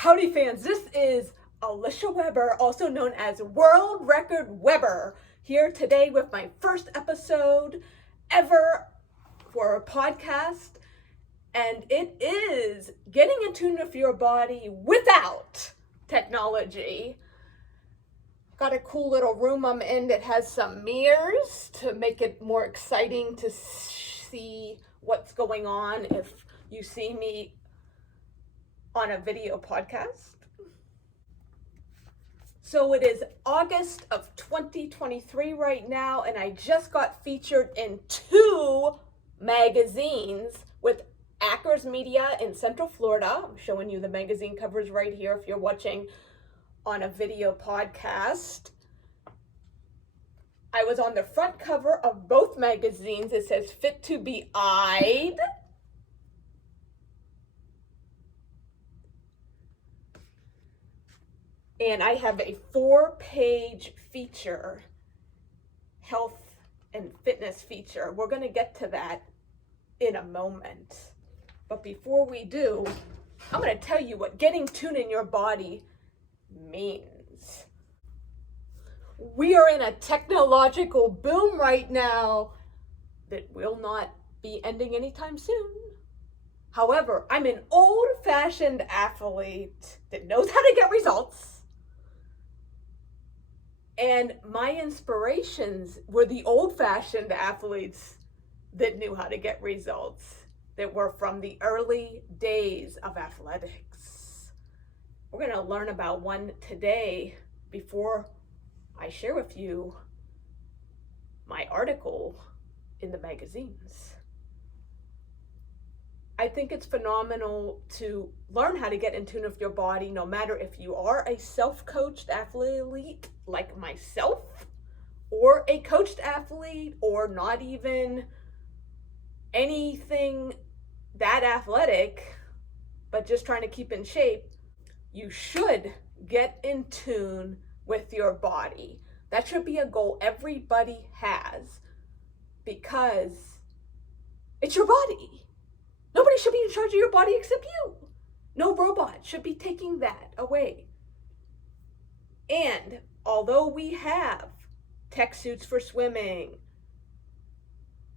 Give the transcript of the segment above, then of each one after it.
Howdy fans, this is Alicia Weber, also known as World Record Weber, here today with my first episode ever for a podcast, and it is getting in tune with your body without technology. Got a cool little room I'm in that has some mirrors to make it more exciting to see what's going on if you see me on a video podcast. So it is August of 2023 right now, and I just got featured in 2 magazines with Akers Media in Central Florida. I'm showing you the magazine covers right here if you're watching on a video podcast. I was on the front cover of both magazines. It says Fit to be Eyed. And I have a 4-page feature, health and fitness feature. We're going to get to that in a moment. But before we do, I'm going to tell you what getting tuned in your body means. We are in a technological boom right now that will not be ending anytime soon. However, I'm an old-fashioned athlete that knows how to get results. And my inspirations were the old-fashioned athletes that knew how to get results, that were from the early days of athletics. We're going to learn about one today before I share with you my article in the magazines. I think it's phenomenal to learn how to get in tune with your body, no matter if you are a self-coached athlete like myself, or a coached athlete, or not even anything that athletic, but just trying to keep in shape. You should get in tune with your body. That should be a goal everybody has, because it's your body. Nobody should be in charge of your body except you. No robot should be taking that away. And although we have tech suits for swimming,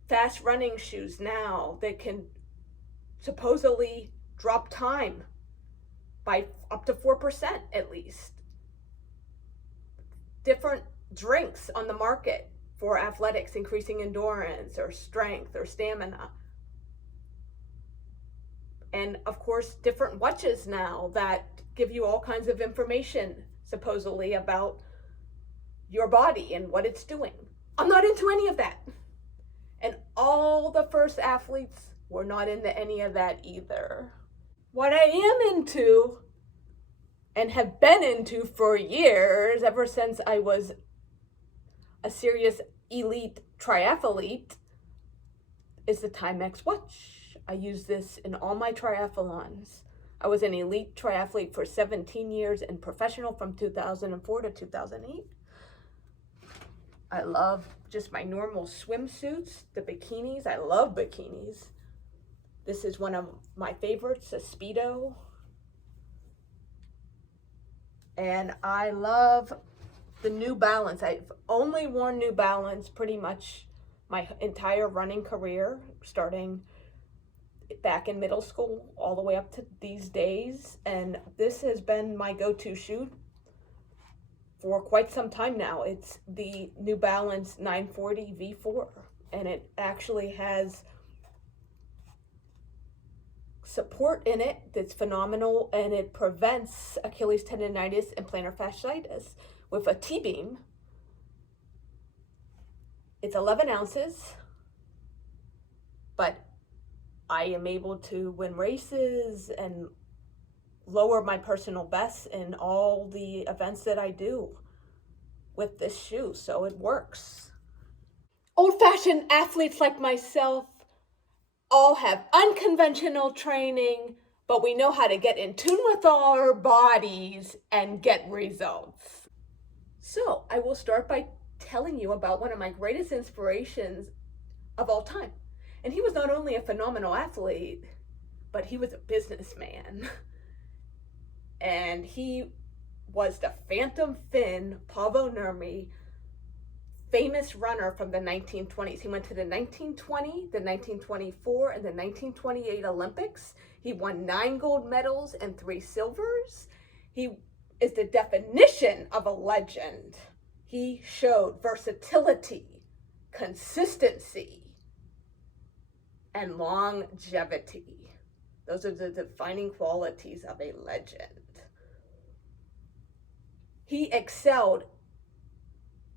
fast running shoes now that can supposedly drop time by up to 4% at least, different drinks on the market for athletics, increasing endurance or strength or stamina. And of course, different watches now that give you all kinds of information, supposedly, about your body and what it's doing. I'm not into any of that. And all the first athletes were not into any of that either. What I am into, and have been into for years, ever since I was a serious elite triathlete, is the Timex watch. I use this in all my triathlons. I was an elite triathlete for 17 years and professional from 2004 to 2008. I love just my normal swimsuits, the bikinis. I love bikinis. This is one of my favorites, a Speedo. And I love the New Balance. I've only worn New Balance pretty much my entire running career, starting back in middle school all the way up to these days, and this has been my go-to shoe for quite some time now. It's the New Balance 940 V4, and it actually has support in it that's phenomenal, and it prevents Achilles tendonitis and plantar fasciitis with a T-beam. It's 11 ounces, but I am able to win races and lower my personal bests in all the events that I do with this shoe, so it works. Old-fashioned athletes like myself all have unconventional training, but we know how to get in tune with our bodies and get results. So I will start by telling you about one of my greatest inspirations of all time. And he was not only a phenomenal athlete, but he was a businessman. and he was the Phantom Finn Paavo Nurmi, famous runner from the 1920s. He went to the 1920, the 1924, and the 1928 Olympics. He won 9 gold medals and 3 silvers. He is the definition of a legend. He showed versatility, consistency, and longevity. Those are the defining qualities of a legend. He excelled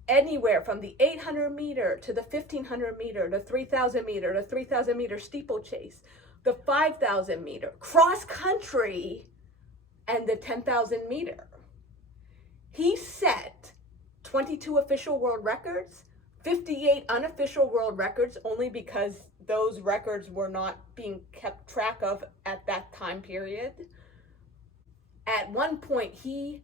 anywhere from the 800 meter to the 1500 meter, the 3000 meter, the 3000 meter steeplechase, the 5000 meter, cross country, and the 10,000 meter. He set 22 official world records, 58 unofficial world records, only because those records were not being kept track of at that time period. At one point, he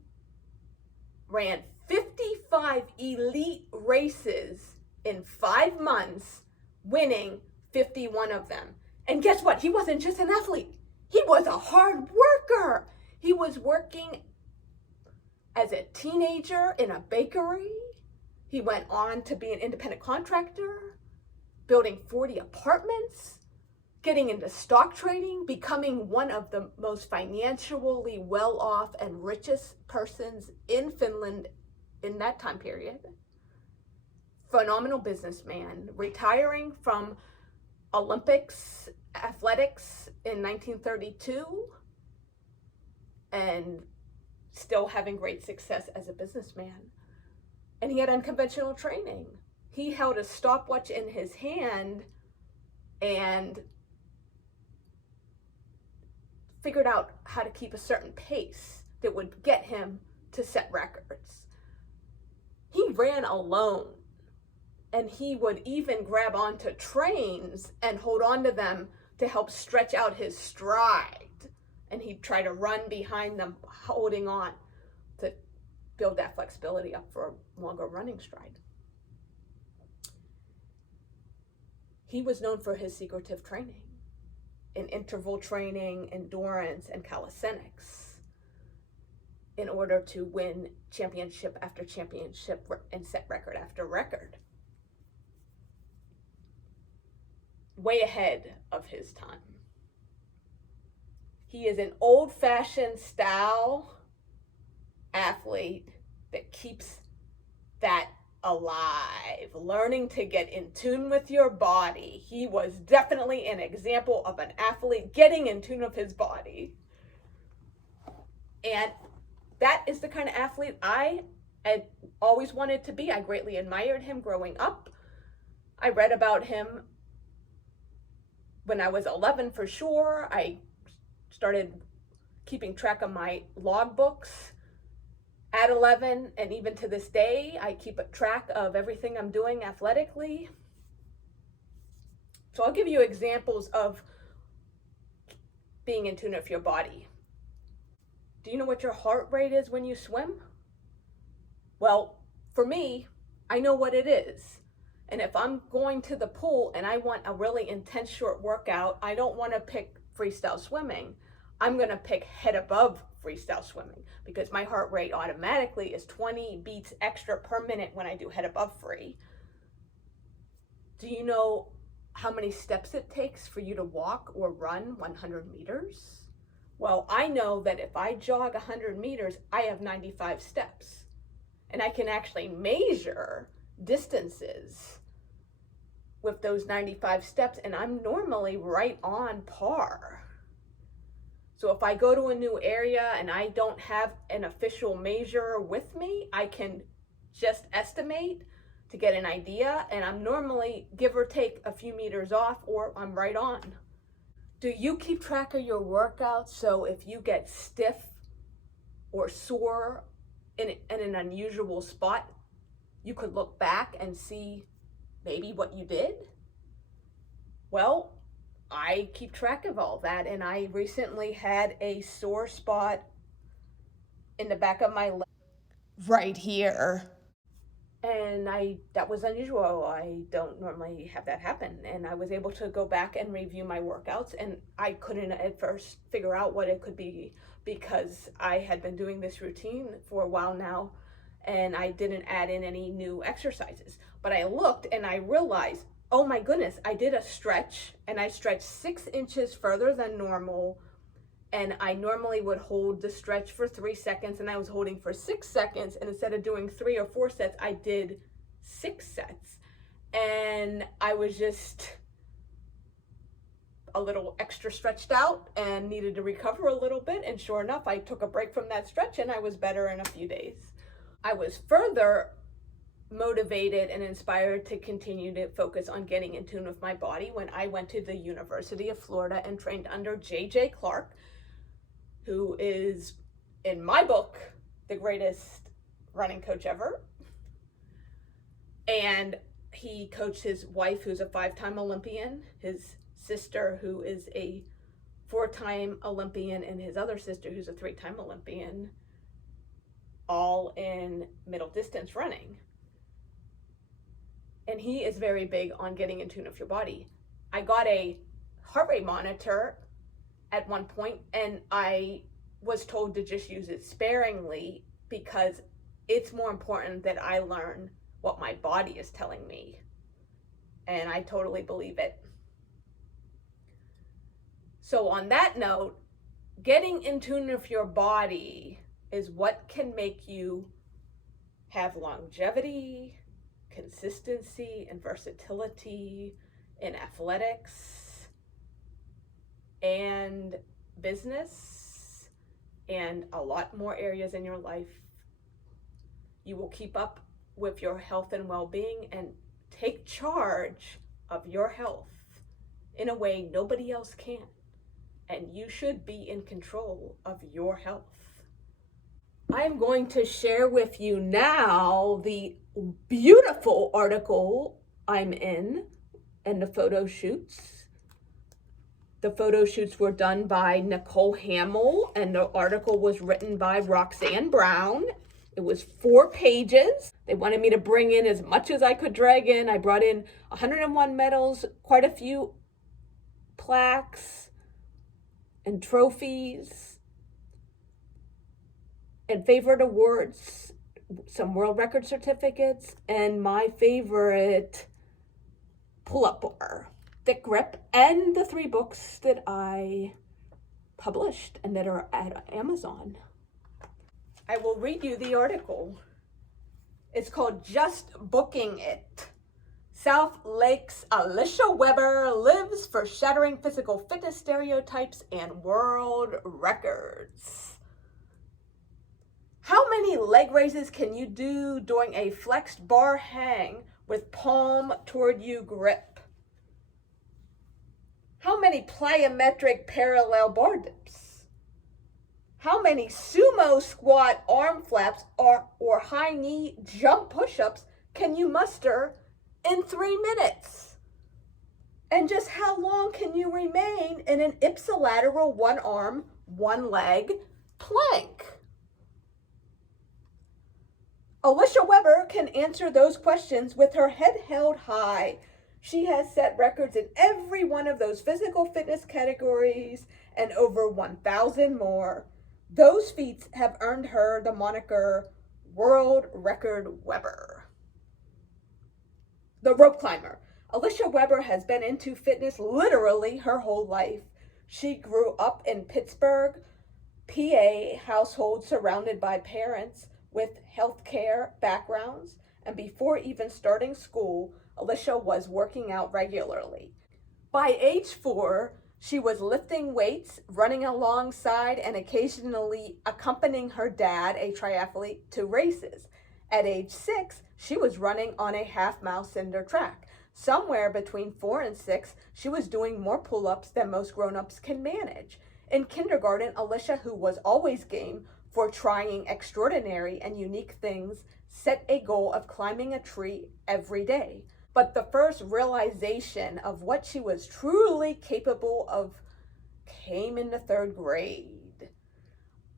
ran 55 elite races in 5 months, winning 51 of them. And guess what? He wasn't just an athlete. He was a hard worker. He was working as a teenager in a bakery. He went on to be an independent contractor, building 40 apartments, getting into stock trading, becoming one of the most financially well-off and richest persons in Finland in that time period. Phenomenal businessman, retiring from Olympics athletics in 1932 and still having great success as a businessman. And he had unconventional training. He held a stopwatch in his hand and figured out how to keep a certain pace that would get him to set records. He ran alone, and he would even grab onto trains and hold on to them to help stretch out his stride. And he'd try to run behind them, holding on to build that flexibility up for a longer running stride. He was known for his secretive training in interval training, endurance, and calisthenics in order to win championship after championship and set record after record. Way ahead of his time. He is an old-fashioned style athlete that keeps that alive, learning to get in tune with your body. He was definitely an example of an athlete getting in tune with his body. And that is the kind of athlete I had always wanted to be. I greatly admired him growing up. I read about him when I was 11 for sure. I started keeping track of my logbooks at 11, and even to this day, I keep a track of everything I'm doing athletically. So I'll give you examples of being in tune with your body. Do you know what your heart rate is when you swim? Well, for me, I know what it is. And if I'm going to the pool and I want a really intense short workout, I don't want to pick freestyle swimming. I'm going to pick head above freestyle swimming because my heart rate automatically is 20 beats extra per minute when I do head above free. Do you know how many steps it takes for you to walk or run 100 meters? Well, I know that if I jog 100 meters, I have 95 steps. And I can actually measure distances with those 95 steps, and I'm normally right on par. So if I go to a new area and I don't have an official measure with me, I can just estimate to get an idea, and I'm normally give or take a few meters off, or I'm right on. Do you keep track of your workouts so if you get stiff or sore in an unusual spot, you could look back and see maybe what you did? Well, I keep track of all that, and I recently had a sore spot in the back of my leg right here. And that was unusual. I don't normally have that happen. And I was able to go back and review my workouts, and I couldn't at first figure out what it could be because I had been doing this routine for a while now and I didn't add in any new exercises. But I looked and I realized, oh my goodness, I did a stretch and I stretched 6 inches further than normal. And I normally would hold the stretch for 3 seconds and I was holding for 6 seconds. And instead of doing 3 or 4 sets, I did 6 sets. And I was just a little extra stretched out and needed to recover a little bit. And sure enough, I took a break from that stretch and I was better in a few days. I was further motivated and inspired to continue to focus on getting in tune with my body when I went to the University of Florida and trained under J.J. Clark, who is, in my book, the greatest running coach ever. And he coached his wife, who's a 5-time Olympian, his sister, who is a 4-time Olympian, and his other sister, who's a 3-time Olympian, all in middle distance running. And he is very big on getting in tune with your body. I got a heart rate monitor at one point, and I was told to just use it sparingly because it's more important that I learn what my body is telling me. And I totally believe it. So on that note, getting in tune with your body is what can make you have longevity, consistency, and versatility in athletics and business and a lot more areas in your life. You will keep up with your health and well-being and take charge of your health in a way nobody else can. And you should be in control of your health. I'm going to share with you now the beautiful article I'm in and the photo shoots. The photo shoots were done by Nicole Hamill and the article was written by Roxanne Brown. It was 4 pages. They wanted me to bring in as much as I could drag in. I brought in 101 medals, quite a few plaques and trophies and favorite awards, some world record certificates, and my favorite pull-up bar, thick grip, and the 3 books that I published and that are at Amazon. I will read you the article. It's called Just Booking It. South Lake's Alicia Weber lives for shattering physical fitness stereotypes and world records. How many leg raises can you do during a flexed bar hang with palm toward you grip? How many plyometric parallel bar dips? How many sumo squat arm flaps or high knee jump push-ups can you muster in 3 minutes? And just how long can you remain in an ipsilateral 1 arm, 1 leg plank? Alicia Weber can answer those questions with her head held high. She has set records in every one of those physical fitness categories and over 1,000 more. Those feats have earned her the moniker World Record Weber. The rope climber. Alicia Weber has been into fitness literally her whole life. She grew up in Pittsburgh, PA household surrounded by parents with healthcare backgrounds, and before even starting school, Alicia was working out regularly. By age 4, she was lifting weights, running alongside and occasionally accompanying her dad, a triathlete, to races. At age 6, she was running on a half-mile cinder track. Somewhere between 4 and 6, she was doing more pull-ups than most grown-ups can manage. In kindergarten, Alicia, who was always game for trying extraordinary and unique things, set a goal of climbing a tree every day. But the first realization of what she was truly capable of came in the 3rd grade.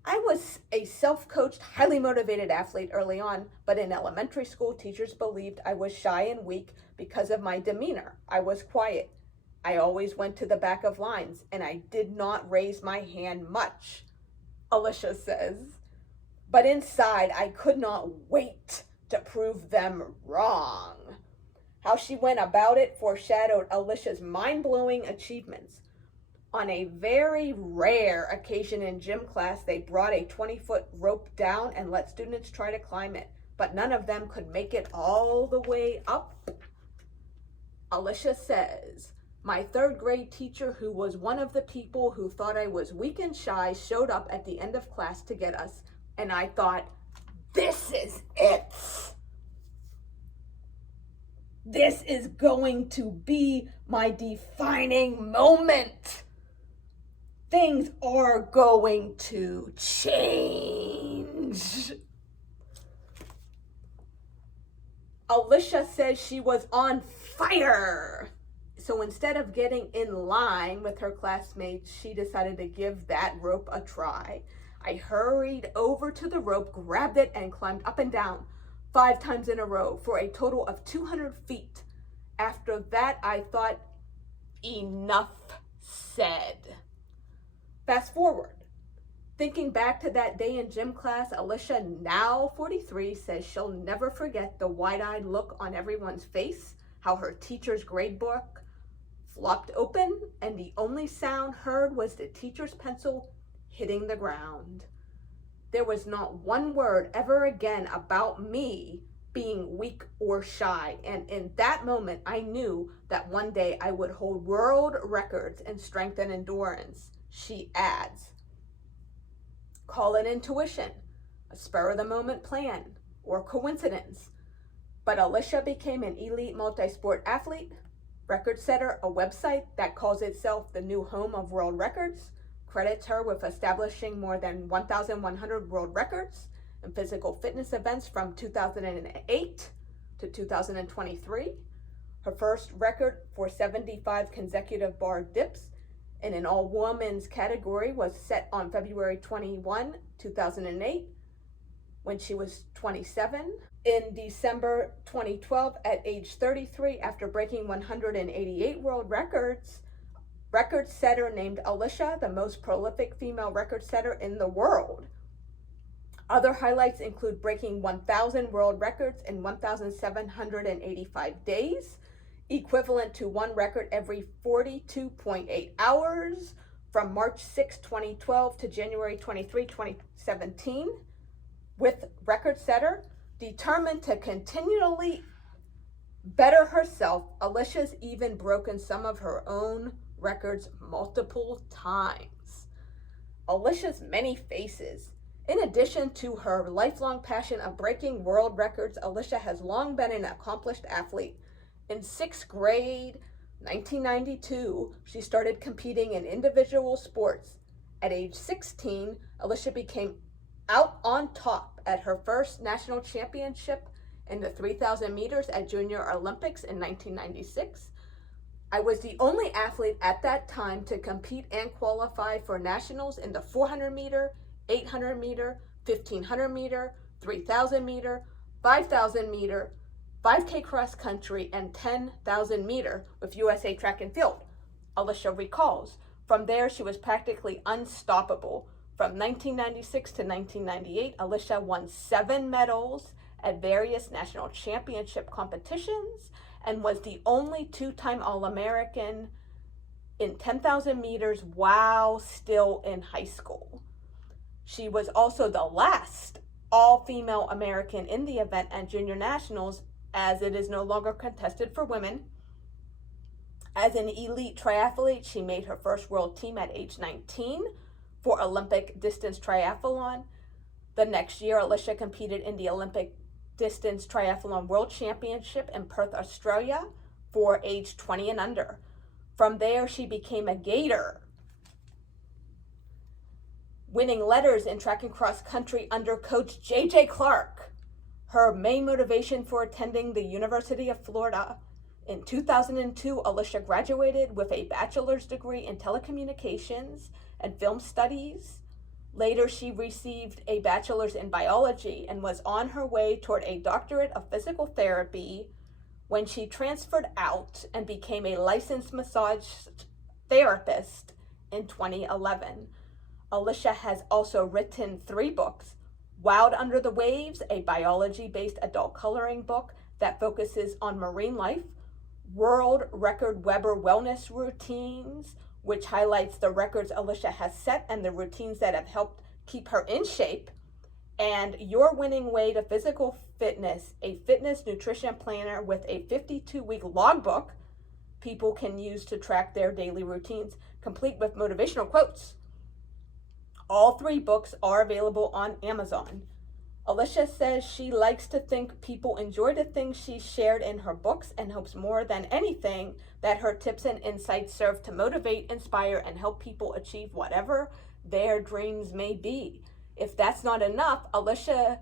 I was a self-coached, highly motivated athlete early on, but in elementary school, teachers believed I was shy and weak because of my demeanor. I was quiet. I always went to the back of lines, and I did not raise my hand much. Alicia says. But inside, I could not wait to prove them wrong. How she went about it foreshadowed Alicia's mind-blowing achievements. On a very rare occasion in gym class, they brought a 20-foot rope down and let students try to climb it, but none of them could make it all the way up. Alicia says, my third grade teacher, who was one of the people who thought I was weak and shy, showed up at the end of class to get us, and I thought, this is it. This is going to be my defining moment. Things are going to change. Alicia says she was on fire. So instead of getting in line with her classmates, she decided to give that rope a try. I hurried over to the rope, grabbed it, and climbed up and down 5 times in a row for a total of 200 feet. After that, I thought, enough said. Fast forward. Thinking back to that day in gym class, Alicia, now 43, says she'll never forget the wide-eyed look on everyone's face, how her teacher's grade book flopped open, and the only sound heard was the teacher's pencil hitting the ground. There was not one word ever again about me being weak or shy, and in that moment, I knew that one day I would hold world records in strength and endurance. She adds, call it intuition, a spur-of-the-moment plan, or coincidence. But Alicia became an elite multi-sport athlete, record setter, a website that calls itself the new home of world records, credits her with establishing more than 1,100 world records in physical fitness events from 2008 to 2023. Her first record for 75 consecutive bar dips in an all-women's category was set on February 21, 2008, when she was 27. In December 2012, at age 33, after breaking 188 world records, record setter named Alicia the most prolific female record setter in the world. Other highlights include breaking 1,000 world records in 1,785 days, equivalent to one record every 42.8 hours, from March 6, 2012 to January 23, 2017. With record setter, determined to continually better herself, Alicia's even broken some of her own records multiple times. Alicia's many faces. In addition to her lifelong passion of breaking world records, Alicia has long been an accomplished athlete. In 6th grade, 1992, she started competing in individual sports. At age 16, Alicia became out on top at her first national championship in the 3,000 meters at Junior Olympics in 1996. I was the only athlete at that time to compete and qualify for nationals in the 400 meter, 800 meter, 1,500 meter, 3,000 meter, 5,000 meter, 5K cross country, and 10,000 meter with USA Track and Field. Alicia recalls, from there she was practically unstoppable. From 1996 to 1998, Alicia won 7 medals at various national championship competitions and was the only 2-time All-American in 10,000 meters while still in high school. She was also the last all-female American in the event at Junior Nationals, as it is no longer contested for women. As an elite triathlete, she made her first world team at age 19 for Olympic distance triathlon. The next year, Alicia competed in the Olympic distance triathlon world championship in Perth, Australia for age 20 and under. From there, she became a gator, winning letters in track and cross country under coach J.J. Clark. Her main motivation for attending the University of Florida. In 2002, Alicia graduated with a bachelor's degree in telecommunications and film studies. Later, she received a bachelor's in biology and was on her way toward a doctorate of physical therapy when she transferred out and became a licensed massage therapist in 2011. Alicia has also written 3 books. Wild Under the Waves, a biology-based adult coloring book that focuses on marine life. World Record Weber Wellness Routines, which highlights the records Alicia has set and the routines that have helped keep her in shape. And Your Winning Way to Physical Fitness, a fitness nutrition planner with a 52-week logbook people can use to track their daily routines, complete with motivational quotes. All 3 books are available on Amazon. Alicia says she likes to think people enjoy the things she shared in her books and hopes more than anything that her tips and insights serve to motivate, inspire, and help people achieve whatever their dreams may be. If that's not enough, Alicia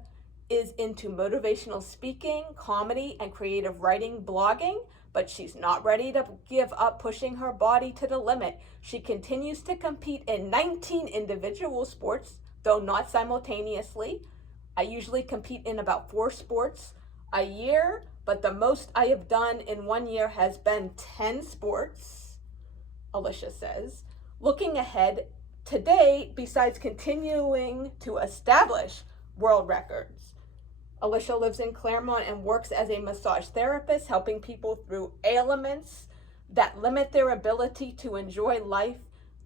is into motivational speaking, comedy, and creative writing, blogging, but she's not ready to give up pushing her body to the limit. She continues to compete in 19 individual sports, though not simultaneously. I usually compete in about 4 sports a year, but the most I have done in 1 year has been 10 sports, Alicia says. Looking ahead, today, besides continuing to establish world records, Alicia lives in Claremont and works as a massage therapist, helping people through ailments that limit their ability to enjoy life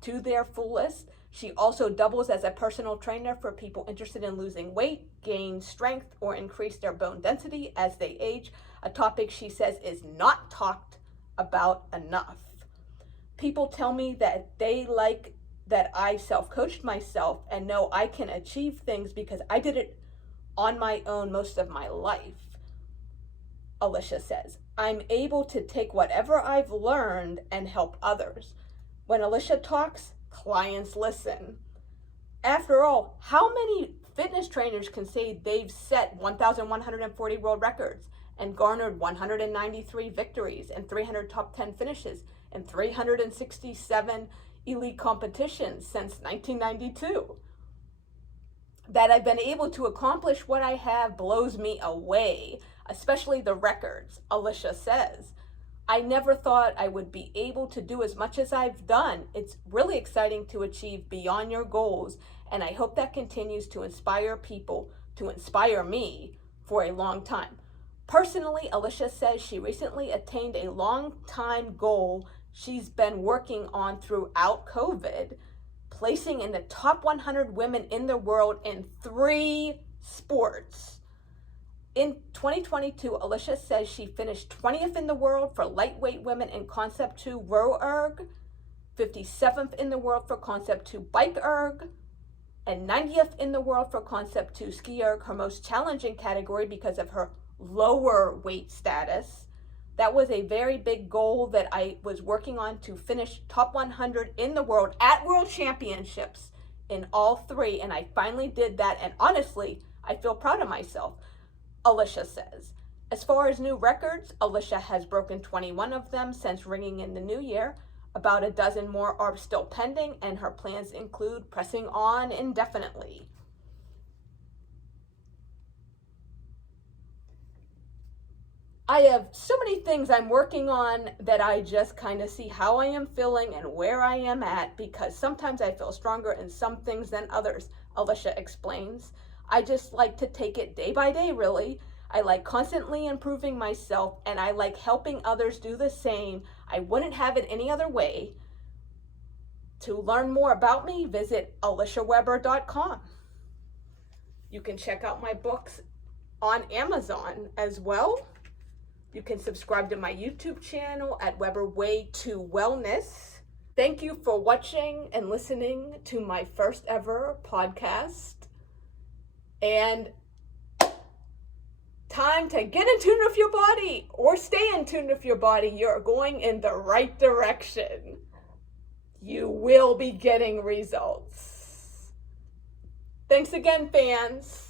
to their fullest. She also doubles as a personal trainer for people interested in losing weight, gain strength, or increase their bone density as they age, a topic she says is not talked about enough. People tell me that they like that I self-coached myself and know I can achieve things because I did it on my own most of my life, Alicia says. I'm able to take whatever I've learned and help others. When Alicia talks, clients listen. After all, how many fitness trainers can say they've set 1,140 world records and garnered 193 victories and 300 top 10 finishes and 367 elite competitions since 1992? That I've been able to accomplish what I have blows me away, especially the records, Alicia says. I never thought I would be able to do as much as I've done. It's really exciting to achieve beyond your goals, and I hope that continues to inspire people, to inspire me for a long time. Personally, Alicia says she recently attained a long-time goal she's been working on throughout COVID, placing in the top 100 women in the world in 3 sports. In 2022, Alicia says she finished 20th in the world for lightweight women in Concept 2 row erg, 57th in the world for Concept 2 bike erg, and 90th in the world for Concept 2 ski erg, her most challenging category because of her lower weight status. That was a very big goal that I was working on, to finish top 100 in the world at World Championships in all 3, and I finally did that, and honestly, I feel proud of myself, Alicia says. As far as new records, Alicia has broken 21 of them since ringing in the new year. About a dozen more are still pending, and her plans include pressing on indefinitely. I have so many things I'm working on that I just kind of see how I am feeling and where I am at, because sometimes I feel stronger in some things than others, Alicia explains. I just like to take it day by day, really. I like constantly improving myself, and I like helping others do the same. I wouldn't have it any other way. To learn more about me, visit aliciaweber.com. You can check out my books on Amazon as well. You can subscribe to my YouTube channel at Weber Way to Wellness. Thank you for watching and listening to my first ever podcast. And time to get in tune with your body, or stay in tune with your body. You're going in the right direction. You will be getting results. Thanks again, fans.